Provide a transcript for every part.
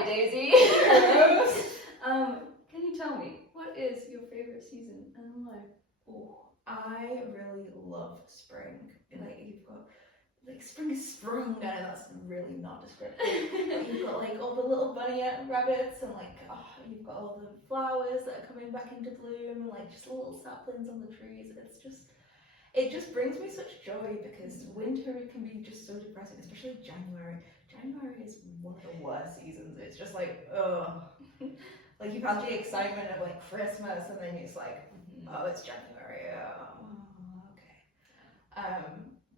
Hi, Daisy. Can you tell me, what is your favorite season and why? Oh, I really love spring. Like, you've got, like, spring is sprung. No, that's really not descriptive. But you've got, like, all the little bunny rabbits and, like, you've got all the flowers that are coming back into bloom and, like, just little saplings on the trees. It just brings me such joy because winter can be just so depressing, especially January. January is one of the worst seasons. It's just like, ugh. Like, you've had the excitement of, like, Christmas and then it's like, oh, it's January. Oh, okay.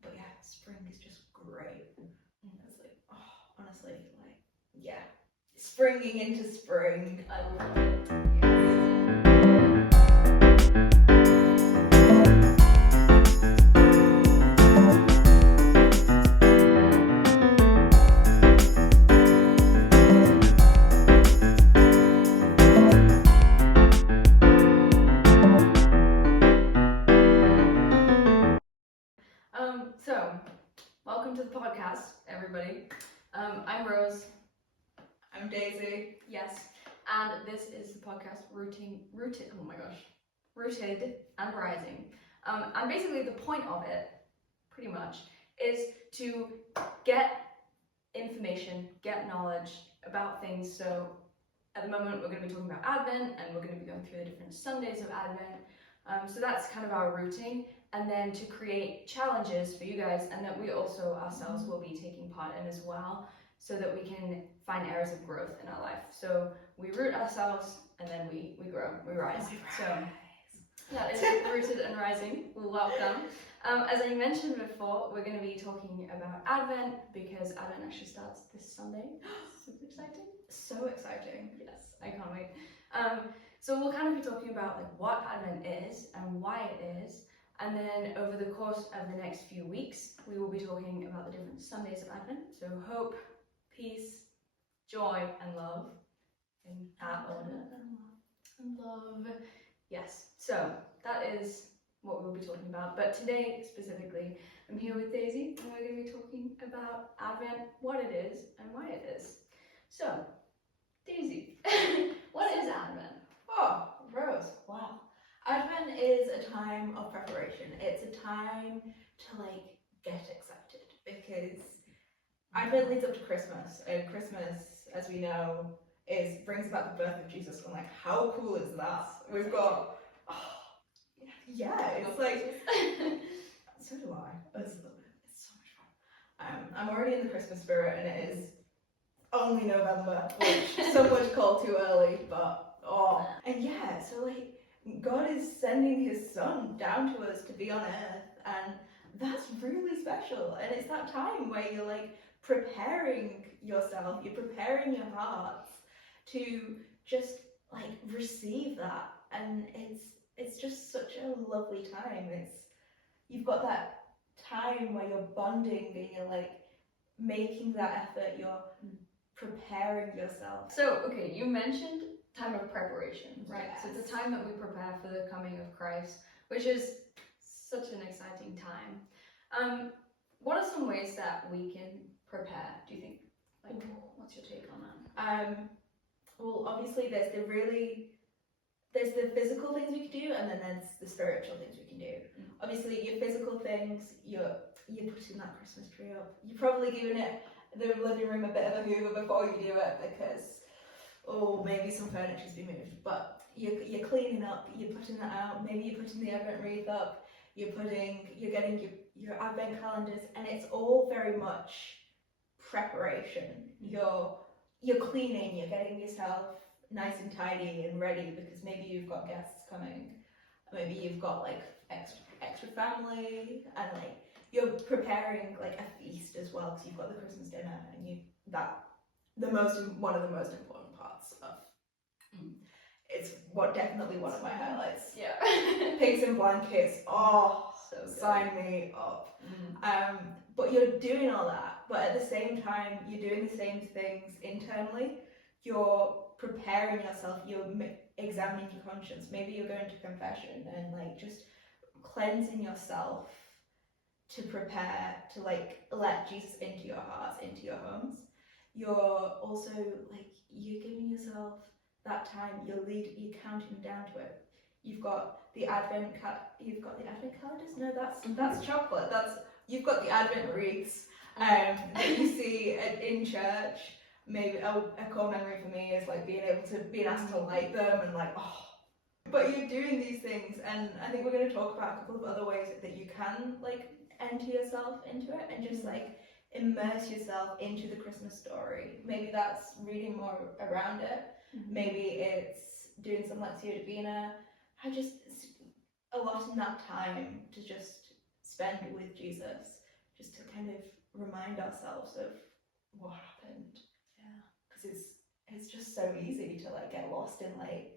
But yeah, spring is just great. It's like, oh, honestly, like, yeah, springing into spring. I love it. So, welcome to the podcast, everybody. I'm Rose. I'm Daisy. Yes, and this is the podcast Rooted and Rising. And basically the point of it, pretty much, is to get information, get knowledge about things. So at the moment we're going to be talking about Advent, and we're going to be going through the different Sundays of Advent. So that's kind of our routing, and then to create challenges for you guys, and that we also ourselves will be taking part in as well, so that we can find areas of growth in our life. So we root ourselves, and then we grow, we rise. So that is Rooted and Rising. Welcome. As I mentioned before, we're going to be talking about Advent, because Advent actually starts this Sunday. Super exciting. So exciting. Yes, I can't wait. So we'll kind of be talking about like what Advent is and why it is, and then over the course of the next few weeks, we will be talking about the different Sundays of Advent. So hope, peace, joy, and love in that order. And love. Yes. So that is what we'll be talking about. But today specifically, I'm here with Daisy, and we're going to be talking about Advent, what it is, and why it is. So, Daisy, what is Advent? Oh, Rose, wow. Advent is a time of preparation. It's a time to, like, get excited, because Advent leads up to Christmas, and Christmas, as we know, brings about the birth of Jesus. And, like, how cool is that? We've got, yeah, it's like, so do I. It's so much fun. I'm already in the Christmas spirit, and it is only November, which some would call too early, but and yeah, so like God is sending his son down to us to be on earth, and that's really special. And it's that time where you're like preparing yourself, you're preparing your hearts to just like receive that, and it's just such a lovely time. You've got that time where you're bonding and you're like making that effort, you're preparing yourself. So, okay, you mentioned time of preparation, right? Yes. So it's a time that we prepare for the coming of Christ, which is such an exciting time. What are some ways that we can prepare, do you think? Like, what's your take on that? Well, obviously there's the physical things we can do, and then there's the spiritual things we can do. Obviously your physical things, you're putting that Christmas tree up. You're probably giving it the living room a bit of a hoover before you do it, because maybe some furniture's been moved, but you're cleaning up, you're putting that out, maybe you're putting the Advent wreath up, you're getting your Advent calendars, and it's all very much preparation. You're cleaning, you're getting yourself nice and tidy and ready, because maybe you've got guests coming, maybe you've got like extra family, and like you're preparing like a feast as well, because you've got the Christmas dinner, and one of the most important parts of it's definitely one of my highlights. Yeah. Pigs and blankets, so sign me up. But you're doing all that, but at the same time you're doing the same things internally. You're preparing yourself, you're examining your conscience, maybe you're going to confession, and like just cleansing yourself to prepare to like let Jesus into your hearts, into your homes. you're also like, you're giving yourself that time, you're counting down to it. You've got the advent calendars. No, that's chocolate. You've got the advent wreaths that you see in church. Maybe a core memory for me is like being asked to light them and like, oh. But you're doing these things, and I think we're going to talk about a couple of other ways that you can like enter yourself into it and just like immerse yourself into the Christmas story. Maybe that's reading more around it. Maybe it's doing some Lectio Divina. Just allotting that time to just spend with Jesus, just to kind of remind ourselves of what happened. Yeah, because it's just so easy to like get lost in like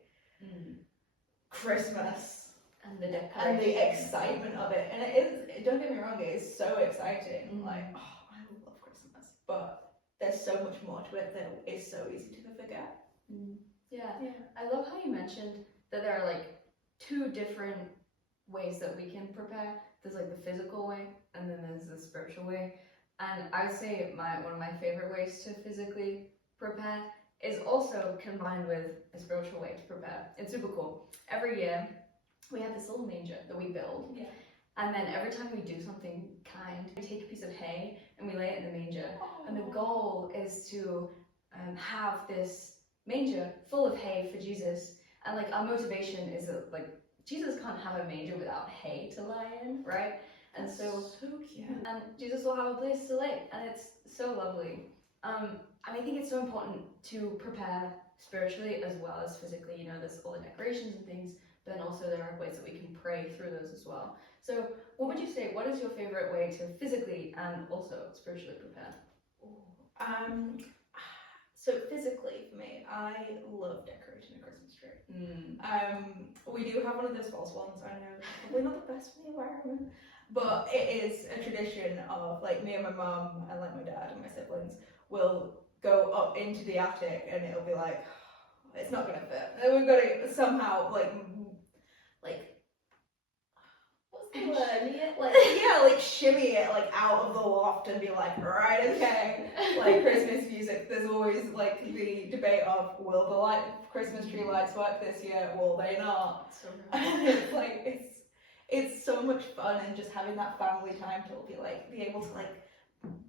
Christmas and the decorations and the excitement of it. And it is, don't get me wrong, it is so exciting. Like, oh, I love Christmas, but there's so much more to it that is so easy to forget. Yeah, I love how you mentioned that there are like two different ways that we can prepare. There's like the physical way, and then there's the spiritual way. And I would say one of my favorite ways to physically prepare is also combined with a spiritual way to prepare. It's super cool. Every year we have this little manger that we build. Yeah. And then every time we do something kind, we take a piece of hay and we lay it in the manger. And the goal is to have this manger full of hay for Jesus. And like our motivation is that like Jesus can't have a manger without hay to lie in, right? And so cute. And Jesus will have a place to lay, and it's so lovely. And I think it's so important to prepare spiritually as well as physically. You know, there's all the decorations and things, but then also there are ways that we can pray through those as well. So what would you say, what is your favorite way to physically and also spiritually prepare? So physically for me, I love decorating a Christmas tree. We do have one of those false ones. I know it's probably not the best for the environment, but it is a tradition of like me and my mum and like my dad and my siblings will go up into the attic, and it'll be like, it's not gonna fit. And we've got to somehow like what's the word? Shimmy it? Like shimmy it like out of the loft and be like, right, okay. Like Christmas music, there's always like the debate of, will the Christmas tree lights work this year? Will they not? So It's like it's so much fun, and just having that family time to be able to like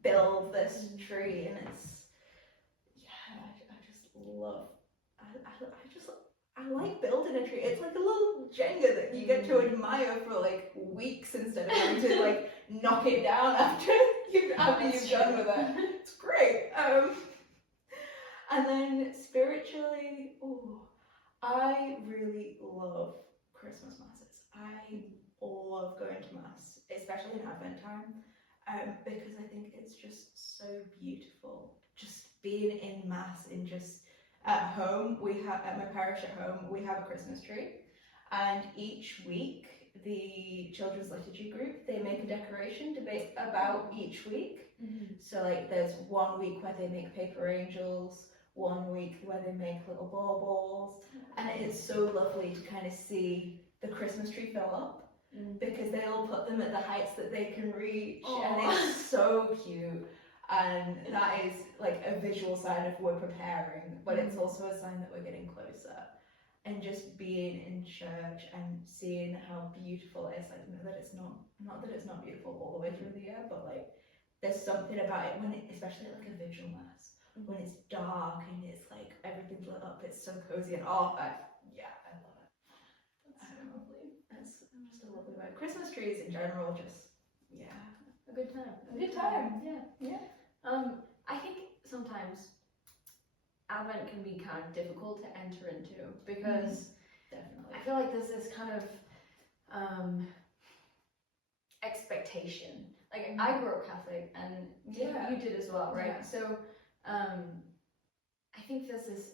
build this tree, and it's I just love I like building a tree. It's like a little Jenga that you get to admire for like weeks instead of having to like knock it down after you've done with it. It's great. And then spiritually, I really love Christmas masses. I love going to mass, especially in Advent time, because I think it's just so beautiful. Just being in mass, in just at home, at my parish at home, we have a Christmas tree, and each week the children's liturgy group, they make a decoration debate about each week. So like there's 1 week where they make paper angels, 1 week where they make little baubles, and it's so lovely to kind of see the Christmas tree fill up, because they all put them at the heights that they can reach. And it's so cute. And that is like a visual sign of we're preparing, but it's also a sign that we're getting closer. And just being in church and seeing how beautiful it is, like, that it's not that it's not beautiful all the way through the year, but like there's something about it when especially like a vigil mass, when it's dark and it's like everything's lit up, it's so cozy, and I love it. That's so lovely. That's just a lovely vibe. Christmas trees in general, just a good time. A good time. Yeah. I think sometimes Advent can be kind of difficult to enter into, because definitely I feel like there's this kind of expectation. Like I grew up Catholic, and you did as well, right? Yeah. So I think there's this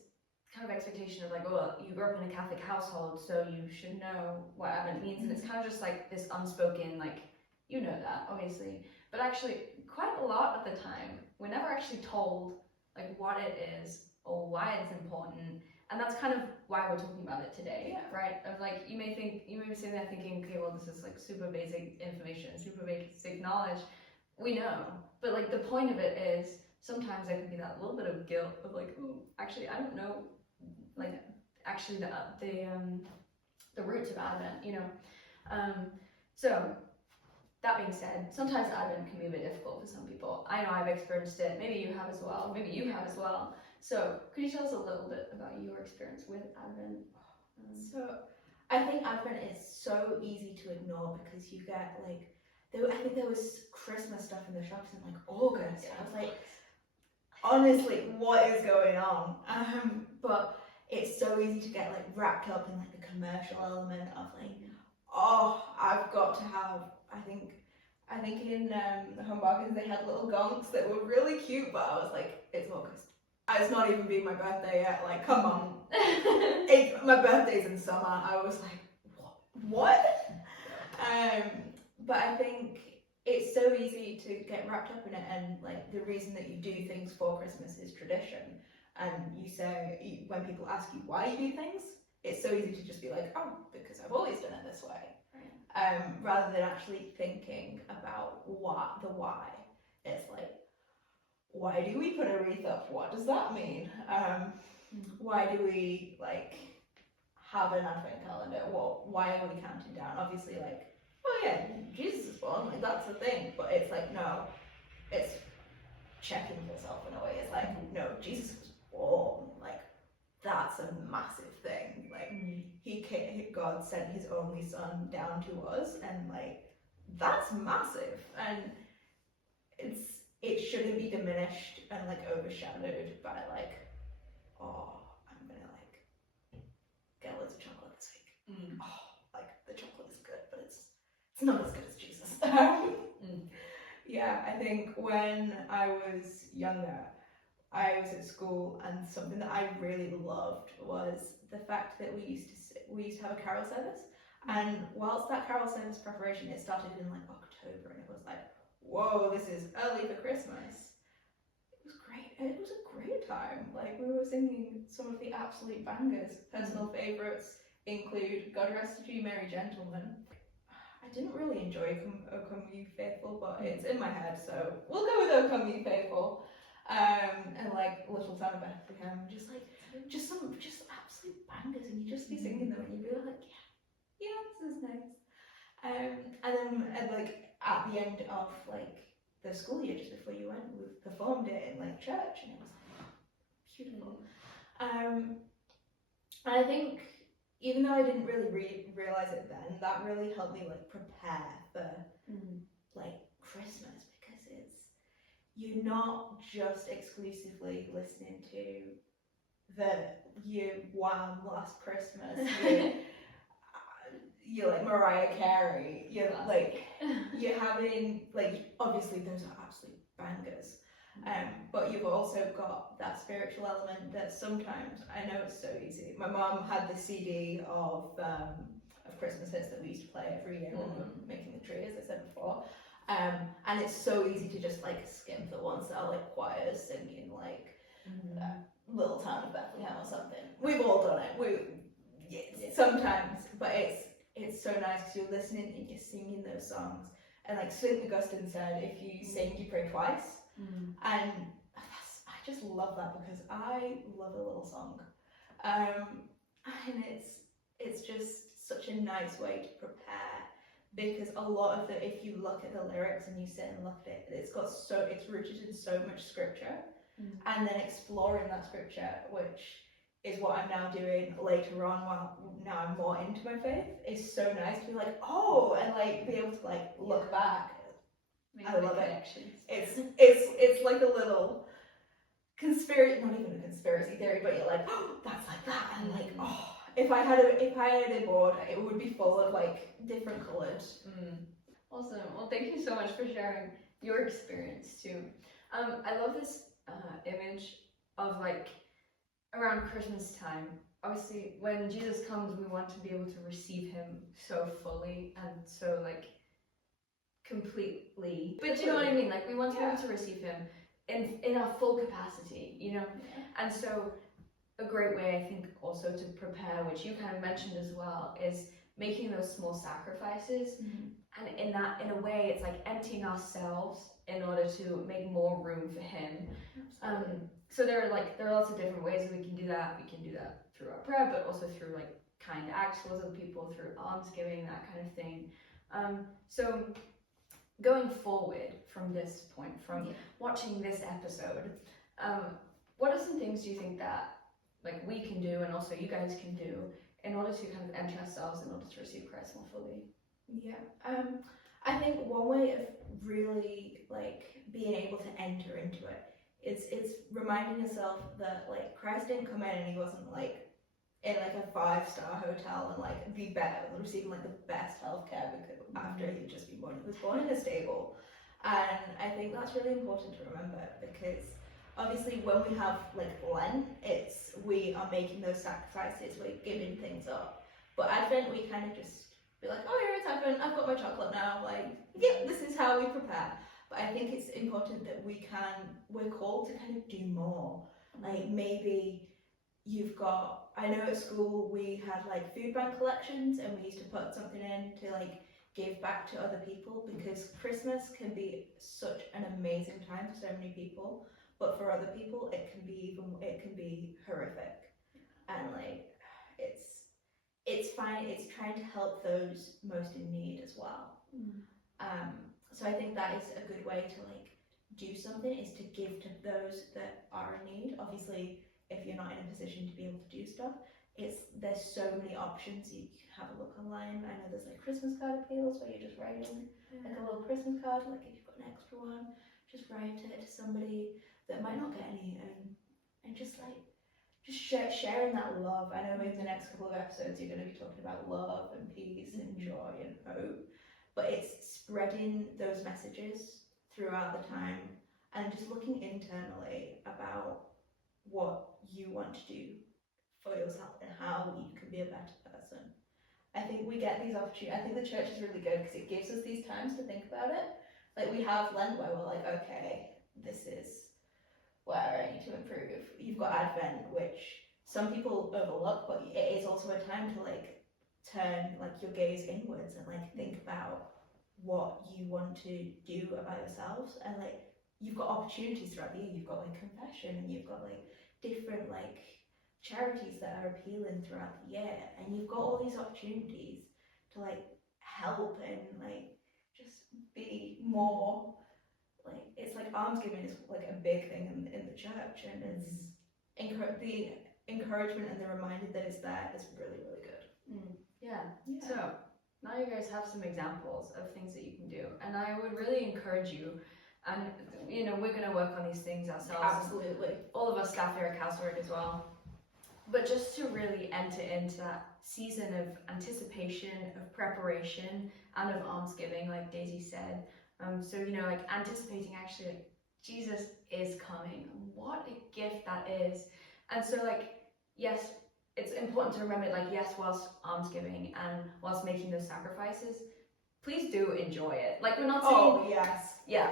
kind of expectation of like, oh, you grew up in a Catholic household, so you should know what Advent means, and it's kind of just like this unspoken, like, you know that, obviously, but actually quite a lot of the time we're never actually told like what it is or why it's important, and that's kind of why we're talking about it today, right? Of like, you may be sitting there thinking, okay, well, this is like super basic information, super basic knowledge. We know, but like the point of it is sometimes there can be that little bit of guilt of like, oh, actually, I don't know, like, actually the roots of Advent, you know. So that being said, sometimes Advent can be a bit difficult for some people. I know I've experienced it. Maybe you have as well. Maybe you have as well. So could you tell us a little bit about your experience with Advent? So I think Advent is so easy to ignore because you get like, I think there was Christmas stuff in the shops in like August. I was like, honestly, what is going on? But it's so easy to get like wrapped up in like the commercial element of like, oh, I've got to have. I think in the home bargains they had little gonks that were really cute, but I was like, it's August. It's not even been my birthday yet. Like, come on. My birthday's in summer. I was like, what? But I think it's so easy to get wrapped up in it, and like the reason that you do things for Christmas is tradition. And you say, when people ask you why you do things, it's so easy to just be like, oh, because I've always done it this way. Rather than actually thinking about the why. It's like, why do we put a wreath up? What does that mean? Why do we like have an advent calendar? Why are we counting down? Obviously, like, oh yeah, Jesus is born, like that's the thing. But it's like, no, it's checking yourself in a way. It's like, no, Jesus was born. Like, that's a massive thing. Like, God sent his only son down to us, and like, that's massive. And it shouldn't be diminished and like overshadowed by like, oh, I'm gonna like get loads of chocolate this week. Oh, like the chocolate is good, but it's not as good as Jesus. Yeah, I think when I was younger, I was at school, and something that I really loved was the fact that we used to have a carol service, and whilst that carol service preparation, it started in like October, and it was like, whoa, this is early for Christmas. It was great. It was a great time. Like, we were singing some of the absolute bangers. Personal favourites include God Rest You Merry Gentlemen. I didn't really enjoy O Come You Faithful, but it's in my head, so we'll go with O Come You Faithful. And like Little Town of Bethlehem, just absolute bangers, and you just be singing them, and you'd be like, yeah, this is nice. And then like at the end of like the school year, just before you went, we performed it in like church, and it was beautiful. And I think even though I didn't really realize it then, that really helped me like prepare for like Christmas, because you're not just exclusively listening to you Wham! Last Christmas. You're like Mariah Carey. You're having like, obviously those are absolute bangers. But you've also got that spiritual element that sometimes, I know it's so easy. My mom had the CD of Christmas hits that we used to play every year when we were making the tree, as I said before. And it's so easy to just like skim the ones that are like choirs singing like Little Town of Bethlehem or something. We've all done it. Sometimes, but it's so nice because you're listening and you're singing those songs. And like St. Augustine said, if you sing, you pray twice. And I just love that, because I love a little song. And it's just such a nice way to prepare, because a lot of if you look at the lyrics and you sit and look at it, it's rooted in so much scripture, and then exploring that scripture, which is what I'm now doing later on, while now I'm more into my faith, is so nice to be like, oh, and like be able to like look back. I love it. It's like a little conspiracy, not even a conspiracy theory, but you're like, oh, that's like that, and like, oh, if I had a board, it would be full of like different coloured. Awesome. Well, thank you so much for sharing your experience too. I love this image of like around Christmas time. Obviously, when Jesus comes, we want to be able to receive him so fully and so like completely. But do you know what I mean? Like, we want to be able to receive him in a full capacity, you know? And so a great way, I think, also to prepare, which you kind of mentioned as well, is making those small sacrifices. And in a way, it's like emptying ourselves in order to make more room for Him. So there are lots of different ways that we can do that. We can do that through our prayer, but also through like kind acts towards other people, through almsgiving, that kind of thing. So going forward from this point, from watching this episode, what are some things do you think that like we can do, and also you guys can do, in order to kind of empty ourselves in order to receive Christ more fully? I think one way of really like being able to enter into it is reminding yourself that like Christ didn't come in and He wasn't like in like a 5-star hotel and like be better, receiving like the best healthcare because after He'd just been born. He was born in a stable, and I think that's really important to remember, because obviously when we have like Lent, we are making those sacrifices, we're giving things up. But Advent, we kind of just be like, oh yeah, it's Advent, I've got my chocolate now, like, yep, this is how we prepare. But I think it's important that we're called to kind of do more. Like maybe I know at school we had like food bank collections, and we used to put something in to like give back to other people, because Christmas can be such an amazing time for so many people, but for other people it can be horrific. And like it's fine, it's trying to help those most in need as well. So I think that is a good way to like do something, is to give to those that are in need. Obviously, if you're not in a position to be able to do stuff, there's so many options. You can have a look online. I know there's like Christmas card appeals where you're just writing like a little Christmas card, like if you've got an extra one, just write it to somebody that might not get any, and just sharing that love. I know in the next couple of episodes you're going to be talking about love and peace and joy and hope, but it's spreading those messages throughout the time, and just looking internally about what you want to do for yourself and how you can be a better person. I think we get these opportunities. I think the church is really good because it gives us these times to think about it. Like we have Lent where we're like, okay, this is where I need to improve. You've got Advent, which some people overlook, but it is also a time to like turn like your gaze inwards and like think about what you want to do about yourselves. And like you've got opportunities throughout the year. You've got like confession, and you've got like different like charities that are appealing throughout the year, and you've got all these opportunities to like help and like just be more like, it's like almsgiving is like a big thing in the church, and it's the encouragement and the reminder that it's there is really, really good. Yeah. So now you guys have some examples of things that you can do, and I would really encourage you, and you know, we're going to work on these things ourselves. Absolutely. All of us staff here at Castlerigg as well. But just to really enter into that season of anticipation, of preparation, and of almsgiving, like Daisy said. So, you know, like anticipating actually, like, Jesus is coming. What a gift that is. And so, like, yes, it's important to remember, like, yes, whilst almsgiving and whilst making those sacrifices, please do enjoy it. Like, we're not saying,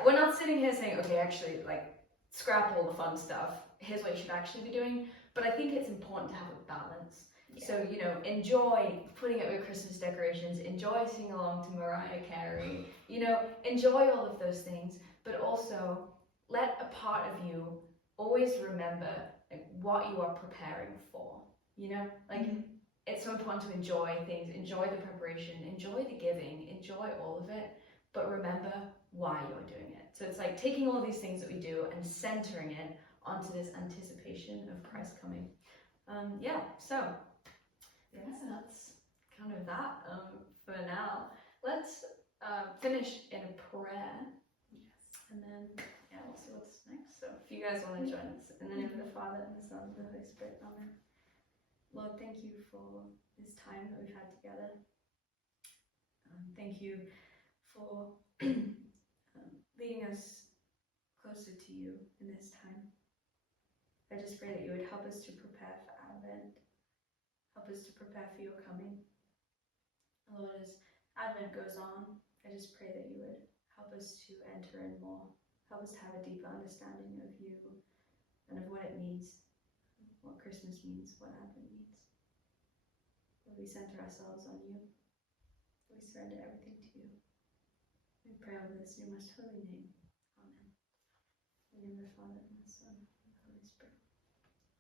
we're not sitting here saying, okay, actually, like, scrap all the fun stuff. Here's what you should actually be doing. But I think it's important to have a balance. Yeah. So, you know, enjoy putting up your Christmas decorations, enjoy singing along to Mariah Carey, you know, enjoy all of those things, but also let a part of you always remember like what you are preparing for, you know, like it's so important to enjoy things, enjoy the preparation, enjoy the giving, enjoy all of it, but remember why you're doing it. So it's like taking all these things that we do and centering it onto this anticipation of Christ coming. So that's kind of that for now. Let's finish in a prayer. And then we'll see what's next. So if you guys want to join us, in the name of the Father and the Son and the Holy Spirit, amen. Lord, thank you for this time that we've had together. Thank you for leading us closer to you in this time. I just pray that you would help us to prepare for Advent, help us to prepare for your coming. Lord, as Advent goes on, I just pray that you would help us to enter in more, help us to have a deeper understanding of you and of what it means, what Christmas means, what Advent means. Lord, we center ourselves on you. We surrender everything to you. We pray over this new most holy name. Amen. In the name of the Father, and the Son, and the Holy Spirit.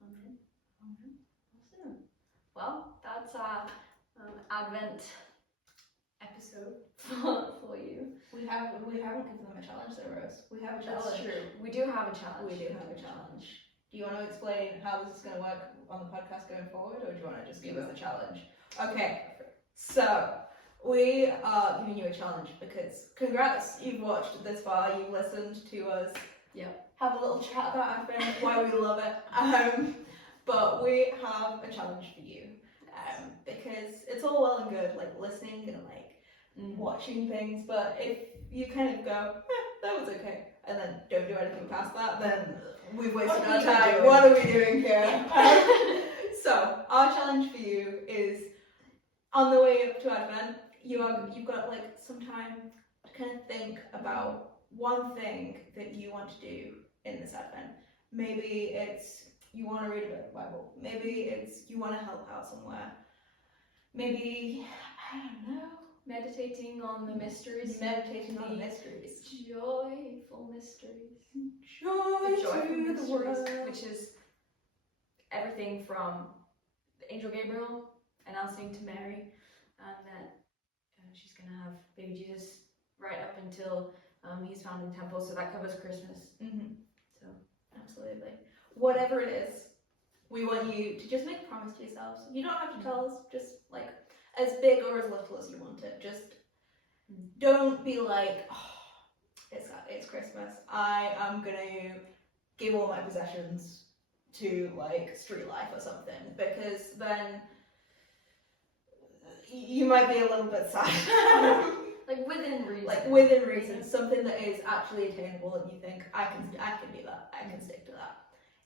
Amen. Amen. Awesome. Well, that's our Advent episode for you. We haven't given them a challenge though, Rose. We have a challenge. That's true. We do have a challenge. We do have a challenge. Do you want to explain how this is going to work on the podcast going forward, or do you want to just give us the challenge? Okay, so we are giving you a challenge because congrats, you've watched this far, you've listened to us have a little chat about Advent, why we love it. But we have a challenge for you because it's all well and good like listening and like watching things, but if you kind of go, that was okay, and then don't do anything past that, then we've wasted our time. What are we doing here? So our challenge for you is on the way up to Advent, you've got like some time to kind of think about one thing that you want to do in this Advent. Maybe it's you want to read a bit of the Bible. Maybe it's you want to help out somewhere. Maybe, I don't know. Meditating on the mysteries. Meditating on the mysteries. Joyful mysteries. Joy The joyful to the mysteries, world. which is everything from the angel Gabriel announcing to Mary that she's going to have baby Jesus right up until he's found in the temple, so that covers Christmas. So absolutely. Whatever it is, we want you to just make a promise to yourselves. You don't have to tell us, just like as big or as little as you want it. Just don't be like, oh, it's Christmas, I am gonna give all my possessions to like street life or something, because then you might be a little bit sad. Like within reason. Like within reason, something that is actually attainable and you think, I can do that, I can stick to that.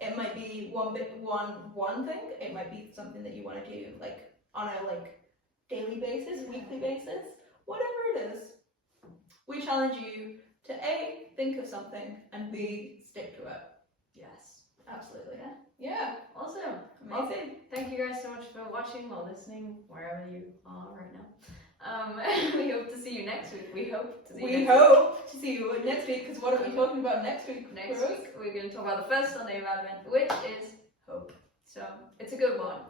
It might be one thing, it might be something that you want to do like on a like daily basis, weekly basis, whatever it is. We challenge you to A, think of something, and B, stick to it. Yes. Absolutely. Yeah. Awesome. Amazing. Thank you guys so much for watching or listening, wherever you are right now. We hope to see you next week. We hope to see you next week, because what are we talking about next week? Next week, we're going to talk about the first Sunday of Advent, which is hope. So, it's a good one.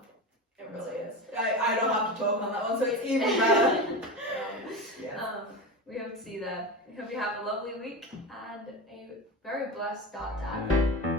It really is. I don't have to talk on that one, so it's even better. We hope to see you there. We hope you have a lovely week and a very blessed start to Advent.